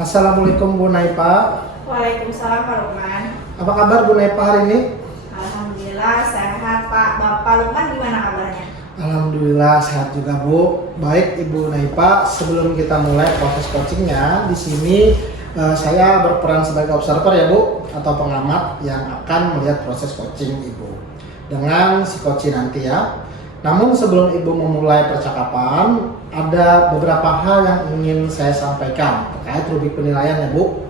Assalamualaikum Bu Naipa. Waalaikumsalam Pak Lukman. Apa kabar Bu Naipa hari ini? Alhamdulillah sehat Pak. Bapak Lukman gimana kabarnya? Alhamdulillah sehat juga Bu. Baik Ibu Naipa, sebelum kita mulai proses coachingnya, di sini saya berperan sebagai observer ya Bu, atau pengamat yang akan melihat proses coaching Ibu dengan si coaching nanti ya. Namun sebelum Ibu memulai percakapan, ada beberapa hal yang ingin saya sampaikan terkait rubrik penilaian ya Bu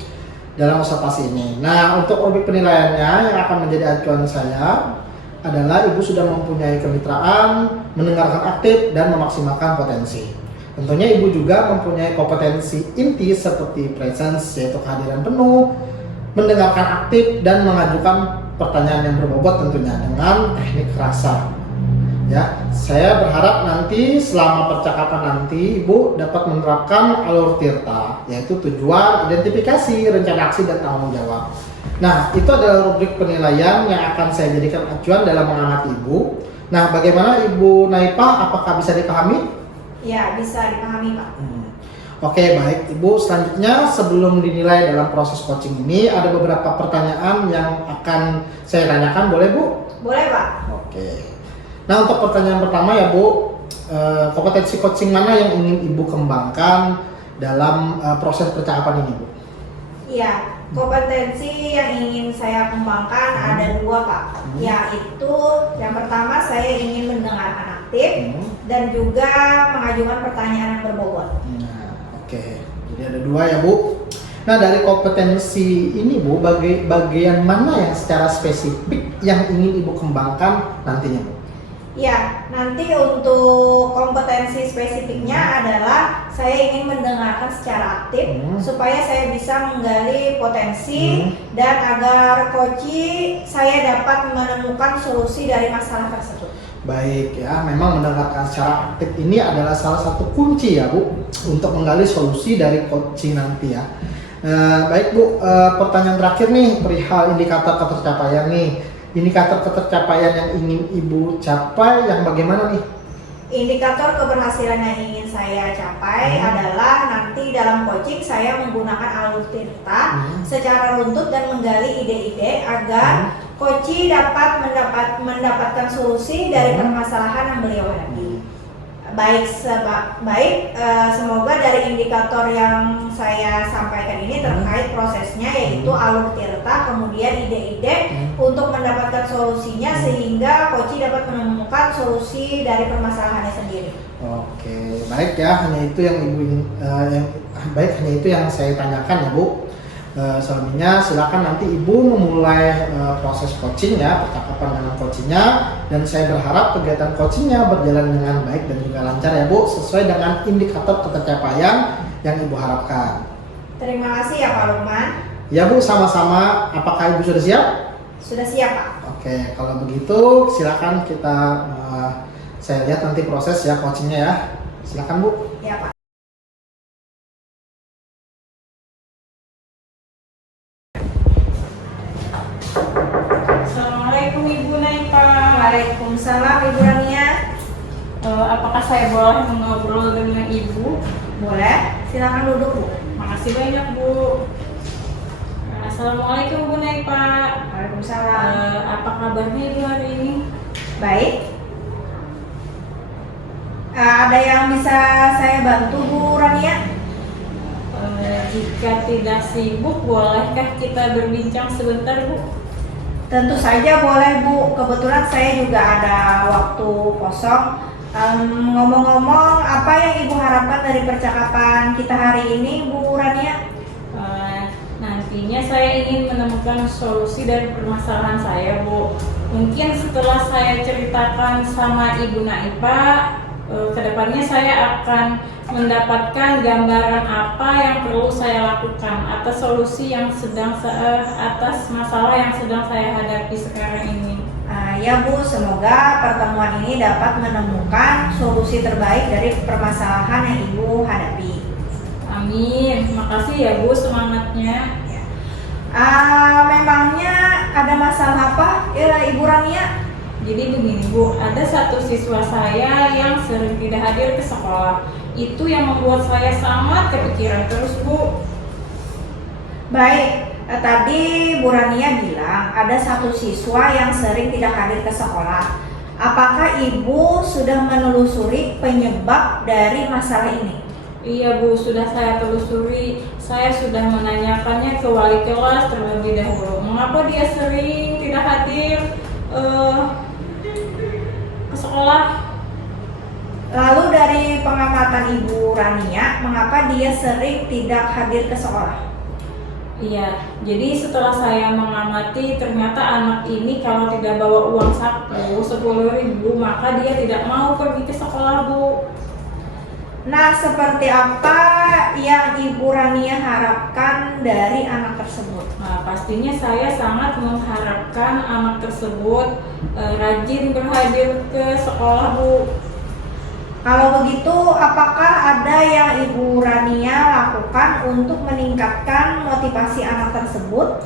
dalam observasi ini. Nah, untuk rubrik penilaiannya yang akan menjadi acuan saya adalah Ibu sudah mempunyai kemitraan, mendengarkan aktif, dan memaksimalkan potensi. Tentunya Ibu juga mempunyai kompetensi inti seperti presence, yaitu kehadiran penuh, mendengarkan aktif, dan mengajukan pertanyaan yang berbobot tentunya dengan teknik rasa. Ya, saya berharap nanti selama percakapan nanti Ibu dapat menerapkan alur tirta, yaitu tujuan, identifikasi, rencana aksi, dan tanggung jawab. Nah, itu adalah rubrik penilaian yang akan saya jadikan acuan dalam mengamati Ibu. Nah, bagaimana Ibu Naipa? Apakah bisa dipahami? Ya, bisa dipahami Pak. Oke, baik Ibu. Selanjutnya, sebelum dinilai dalam proses coaching ini, ada beberapa pertanyaan yang akan saya tanyakan. Boleh Bu? Boleh Pak. Oke. Nah, untuk pertanyaan pertama ya Bu, kompetensi coaching mana yang ingin Ibu kembangkan dalam proses percakapan ini Bu? Iya, kompetensi yang ingin saya kembangkan ada dua Pak. Yaitu yang pertama saya ingin mendengarkan aktif dan juga mengajukan pertanyaan yang berbobot. Nah, oke. Jadi ada dua ya Bu. Nah, dari kompetensi ini Bu, bagian mana yang secara spesifik yang ingin Ibu kembangkan nantinya Bu? Ya, nanti untuk kompetensi spesifiknya adalah saya ingin mendengarkan secara aktif supaya saya bisa menggali potensi dan agar coaching saya dapat menemukan solusi dari masalah tersebut. Baik ya, memang mendengarkan secara aktif ini adalah salah satu kunci ya Bu untuk menggali solusi dari coaching nanti ya. Baik Bu, pertanyaan terakhir nih perihal indikator ketercapaian nih. Indikator ketercapaian yang ingin Ibu capai yang bagaimana nih? Indikator keberhasilan yang ingin saya capai adalah nanti dalam coaching saya menggunakan alur tirta secara runtut dan menggali ide-ide agar coaching dapat mendapatkan solusi dari permasalahan yang beliau hadapi. Semoga dari indikator yang saya sampaikan ini terkait prosesnya yaitu alur tirta, kemudian ide-ide untuk mendapatkan solusinya sehingga coaching dapat menemukan solusi dari permasalahannya sendiri. Oke, baik ya, hanya itu yang Ibu ingin, hanya itu yang saya tanyakan ya Bu. Selebihnya silakan nanti Ibu memulai proses coaching ya, percakapan dengan coachingnya, dan saya berharap kegiatan coachingnya berjalan dengan baik dan juga lancar ya Bu, sesuai dengan indikator ketercapaian yang Ibu harapkan. Terima kasih ya Pak Lukman. Ya Bu, sama-sama. Apakah Ibu sudah siap? Sudah siap Pak. Oke, kalau begitu silakan saya lihat nanti proses ya coachingnya ya. Silakan Bu. Ya Pak. Assalamualaikum Ibu Naipa. Waalaikumsalam Ibu Rania. Apakah saya boleh mengobrol dengan Ibu? Boleh, silakan duduk Bu. Makasih banyak Bu. Assalamualaikum Bu Naipa. Waalaikumsalam. Apa kabarnya Ibu hari ini? Baik. Ada yang bisa saya bantu Bu Rania? Jika tidak sibuk, bolehkah kita berbincang sebentar Bu? Tentu saja boleh Bu. Kebetulan saya juga ada waktu kosong. Ngomong-ngomong, apa yang Ibu harapkan dari percakapan kita hari ini Bu Rania? Nantinya saya ingin menemukan solusi dari permasalahan saya Bu. Mungkin setelah saya ceritakan sama Ibu Naipa, kedepannya saya akan mendapatkan gambaran apa yang perlu saya lakukan atas solusi yang atas masalah yang sedang saya hadapi sekarang ini. Ya Bu, semoga pertemuan ini dapat menemukan solusi terbaik dari permasalahan yang Ibu hadapi. Amin. Terima kasih ya Bu semangatnya. Memangnya ada masalah apa Ibu Rania? Jadi begini Bu, ada satu siswa saya yang sering tidak hadir ke sekolah. Itu yang membuat saya sangat kepikiran terus Bu. Baik, tadi Bu Rania bilang ada satu siswa yang sering tidak hadir ke sekolah. Apakah Ibu sudah menelusuri penyebab dari masalah ini? Iya Bu, sudah saya telusuri. Saya sudah menanyakannya ke wali kelas terlebih dahulu. Mengapa dia sering tidak hadir ke sekolah? Lalu dari pengamatan Ibu Rania, mengapa dia sering tidak hadir ke sekolah? Iya, jadi setelah saya mengamati ternyata anak ini kalau tidak bawa uang saku 10.000 maka dia tidak mau pergi ke sekolah Bu. Nah, seperti apa yang Ibu Rania harapkan dari anak tersebut? Nah, pastinya saya sangat mengharapkan anak tersebut rajin berhadir ke sekolah Bu. Kalau begitu, apakah ada yang Ibu Rania lakukan untuk meningkatkan motivasi anak tersebut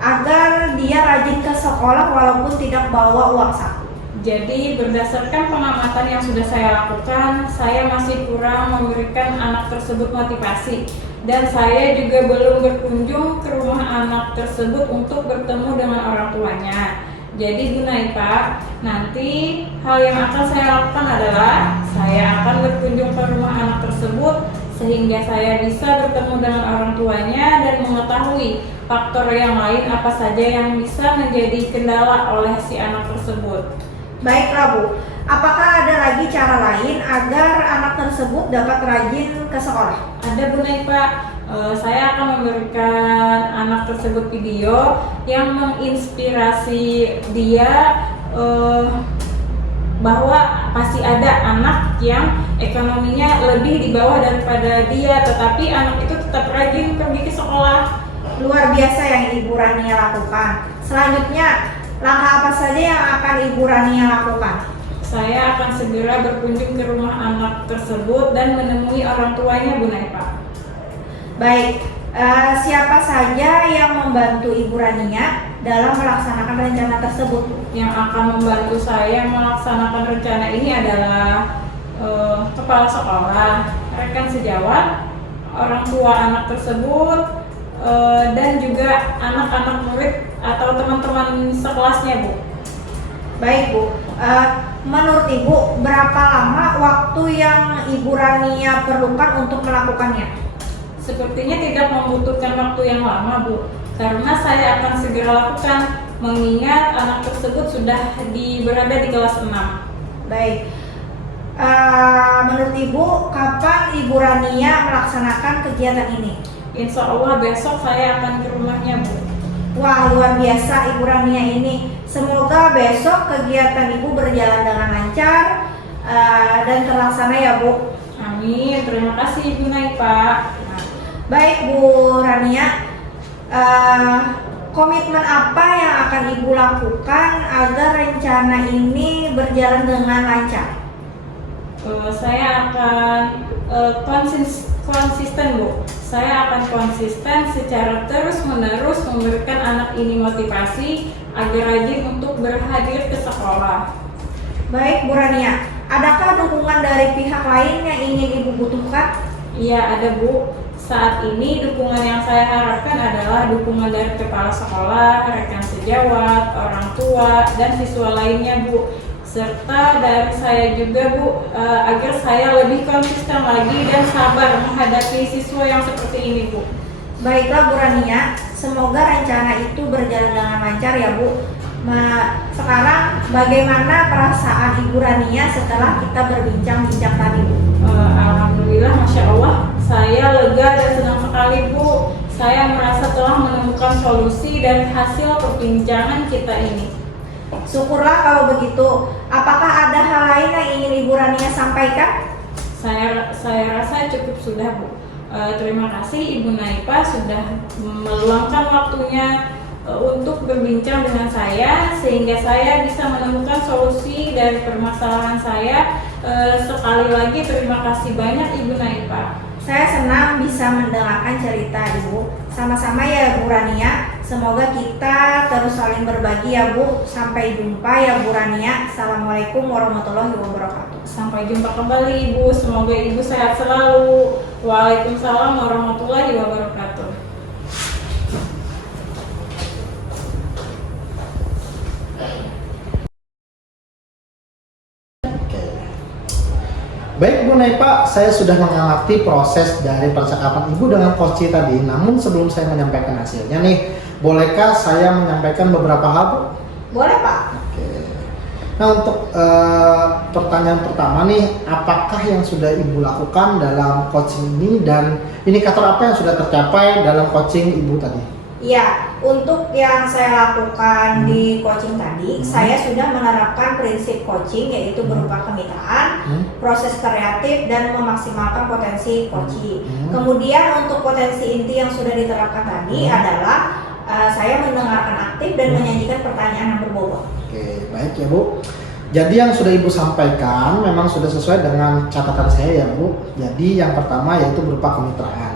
agar dia rajin ke sekolah walaupun tidak bawa uang saku? Jadi berdasarkan pengamatan yang sudah saya lakukan, saya masih kurang memberikan anak tersebut motivasi. Dan saya juga belum berkunjung ke rumah anak tersebut untuk bertemu dengan orang tuanya. Jadi Bu Naipa, nanti hal yang akan saya lakukan adalah saya akan berkunjung ke rumah anak tersebut sehingga saya bisa bertemu dengan orang tuanya dan mengetahui faktor yang lain apa saja yang bisa menjadi kendala oleh si anak tersebut. Baiklah Bu, apakah ada lagi cara lain agar anak tersebut dapat rajin ke sekolah? Ada Bu Naipa. Saya akan memberikan anak tersebut video yang menginspirasi dia bahwa pasti ada anak yang ekonominya lebih di bawah daripada dia, tetapi anak itu tetap rajin pergi ke sekolah. Luar biasa yang Ibu Rania lakukan. Selanjutnya, langkah apa saja yang akan Ibu Rania lakukan? Saya akan segera berkunjung ke rumah anak tersebut dan menemui orang tuanya Bu Naipa. Baik, siapa saja yang membantu Ibu Rania dalam melaksanakan rencana tersebut? Yang akan membantu saya melaksanakan rencana ini adalah kepala sekolah, rekan sejawat, orang tua anak tersebut, dan juga anak-anak murid atau teman-teman sekelasnya Bu. Baik Bu, menurut Ibu berapa lama waktu yang Ibu Rania perlukan untuk melakukannya? Sepertinya tidak membutuhkan waktu yang lama Bu, karena saya akan segera lakukan mengingat anak tersebut sudah berada di kelas 6. Baik, menurut Ibu kapan Ibu Rania melaksanakan kegiatan ini? Insya Allah besok saya akan ke rumahnya Bu. Wah, luar biasa Ibu Rania ini. Semoga besok kegiatan Ibu berjalan dengan lancar dan terlaksana ya Bu. Amin, terima kasih Ibu Naipa. Baik Bu Rania, komitmen apa yang akan Ibu lakukan agar rencana ini berjalan dengan lancar? Saya akan konsisten Bu. Saya akan konsisten secara terus-menerus memberikan anak ini motivasi agar rajin untuk berhadir ke sekolah. Baik Bu Rania, adakah dukungan dari pihak lain yang ingin Ibu butuhkan? Iya ada Bu. Saat ini dukungan yang saya harapkan adalah dukungan dari kepala sekolah, rekan sejawat, orang tua, dan siswa lainnya Bu. Serta dari saya juga Bu, agar saya lebih konsisten lagi dan sabar menghadapi siswa yang seperti ini Bu. Baiklah Bu Rania, semoga rencana itu berjalan dengan lancar ya Bu. Sekarang bagaimana perasaan Ibu Rania setelah kita berbincang-bincang tadi Bu? Alhamdulillah, Masya Allah, saya lega dan senang sekali Bu. Saya merasa telah menemukan solusi dari hasil perbincangan kita ini. Syukurlah kalau begitu. Apakah ada hal lain yang ingin Ibu Rania sampaikan? Saya rasa cukup sudah Bu. Terima kasih Ibu Naipa sudah meluangkan waktunya untuk berbincang dengan saya sehingga saya bisa menemukan solusi dari permasalahan saya. Sekali lagi terima kasih banyak Ibu Naipa. Saya senang bisa mendengarkan cerita Ibu. Sama-sama ya Bu Rania. Semoga kita terus saling berbagi ya Bu. Sampai jumpa ya Bu Rania. Assalamualaikum warahmatullahi wabarakatuh. Sampai jumpa kembali Ibu. Semoga Ibu sehat selalu. Waalaikumsalam warahmatullahi wabarakatuh. Baik Bu Naipa, saya sudah mengamati proses dari percakapan Ibu dengan Coach tadi. Namun sebelum saya menyampaikan hasilnya nih, bolehkah saya menyampaikan beberapa hal Bu? Boleh Pak. Oke. Nah untuk pertanyaan pertama nih, apakah yang sudah Ibu lakukan dalam coaching ini dan indikator apa yang sudah tercapai dalam coaching Ibu tadi? Ya, untuk yang saya lakukan di coaching tadi, saya sudah menerapkan prinsip coaching yaitu berupa kemitraan, proses kreatif dan memaksimalkan potensi coaching. Kemudian untuk potensi inti yang sudah diterapkan tadi adalah saya mendengarkan aktif dan menyajikan pertanyaan yang berbobot. Oke, baik ya Bu. Jadi yang sudah Ibu sampaikan memang sudah sesuai dengan catatan saya ya Bu. Jadi yang pertama yaitu berupa kemitraan.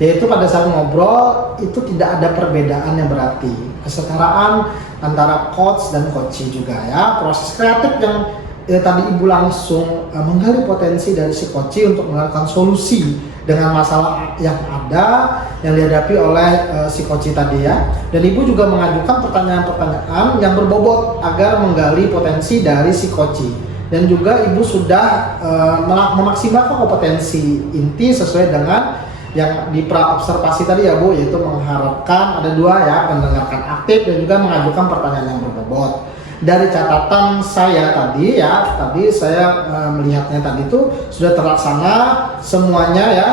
Yaitu pada saat ngobrol itu tidak ada perbedaan yang berarti, kesetaraan antara coach dan coachee juga ya. Proses kreatif yang tadi Ibu langsung menggali potensi dari si coachee untuk melakukan solusi dengan masalah yang ada yang dihadapi oleh si coachee tadi ya. Dan Ibu juga mengajukan pertanyaan-pertanyaan yang berbobot agar menggali potensi dari si coachee. Dan juga Ibu sudah memaksimalkan kompetensi inti sesuai dengan yang di pra observasi tadi ya Bu, yaitu mengharapkan ada dua ya, mendengarkan aktif dan juga mengajukan pertanyaan yang berbobot. Dari catatan saya tadi ya, tadi saya melihatnya tadi itu sudah terlaksana semuanya ya.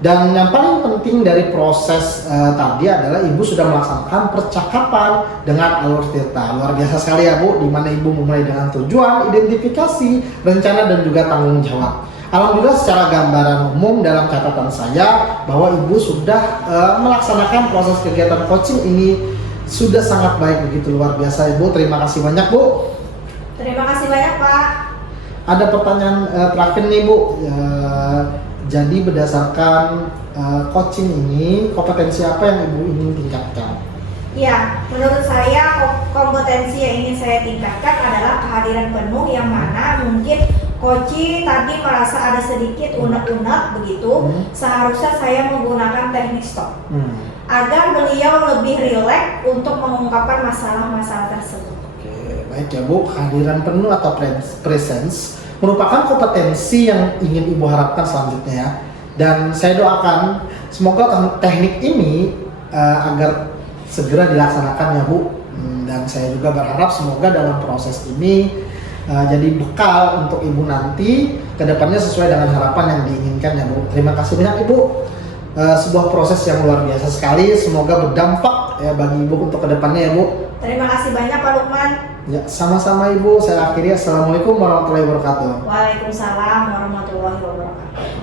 Dan yang paling penting dari proses tadi adalah Ibu sudah melaksanakan percakapan dengan alur Tirta. Luar biasa sekali ya Bu, di mana Ibu memulai dengan tujuan, identifikasi, rencana dan juga tanggung jawab. Alhamdulillah secara gambaran umum dalam catatan saya bahwa Ibu sudah melaksanakan proses kegiatan coaching ini sudah sangat baik, begitu luar biasa Ibu. Terima kasih banyak Bu. Terima kasih banyak Pak. Ada pertanyaan terakhir nih Bu. Jadi berdasarkan coaching ini, kompetensi apa yang Ibu ingin tingkatkan? Ya, menurut saya kompetensi yang ingin saya tingkatkan adalah kehadiran penuh, yang mana mungkin coachee tadi merasa ada sedikit unek-unek begitu. Seharusnya saya menggunakan teknik stop agar beliau lebih rileks untuk mengungkapkan masalah-masalah tersebut. Oke, baik ya Bu. Kehadiran penuh atau presence merupakan kompetensi yang ingin Ibu harapkan selanjutnya ya. Dan saya doakan semoga teknik ini agar segera dilaksanakan ya Bu. Dan saya juga berharap semoga dalam proses ini jadi bekal untuk Ibu nanti kedepannya sesuai dengan harapan yang diinginkan ya Bu. Terima kasih banyak Ibu. Sebuah proses yang luar biasa sekali. Semoga berdampak ya bagi Ibu untuk kedepannya ya Bu. Terima kasih banyak Pak Lukman. Ya, sama-sama Ibu. Saya akhiri. Assalamualaikum warahmatullahi wabarakatuh. Waalaikumsalam warahmatullahi wabarakatuh.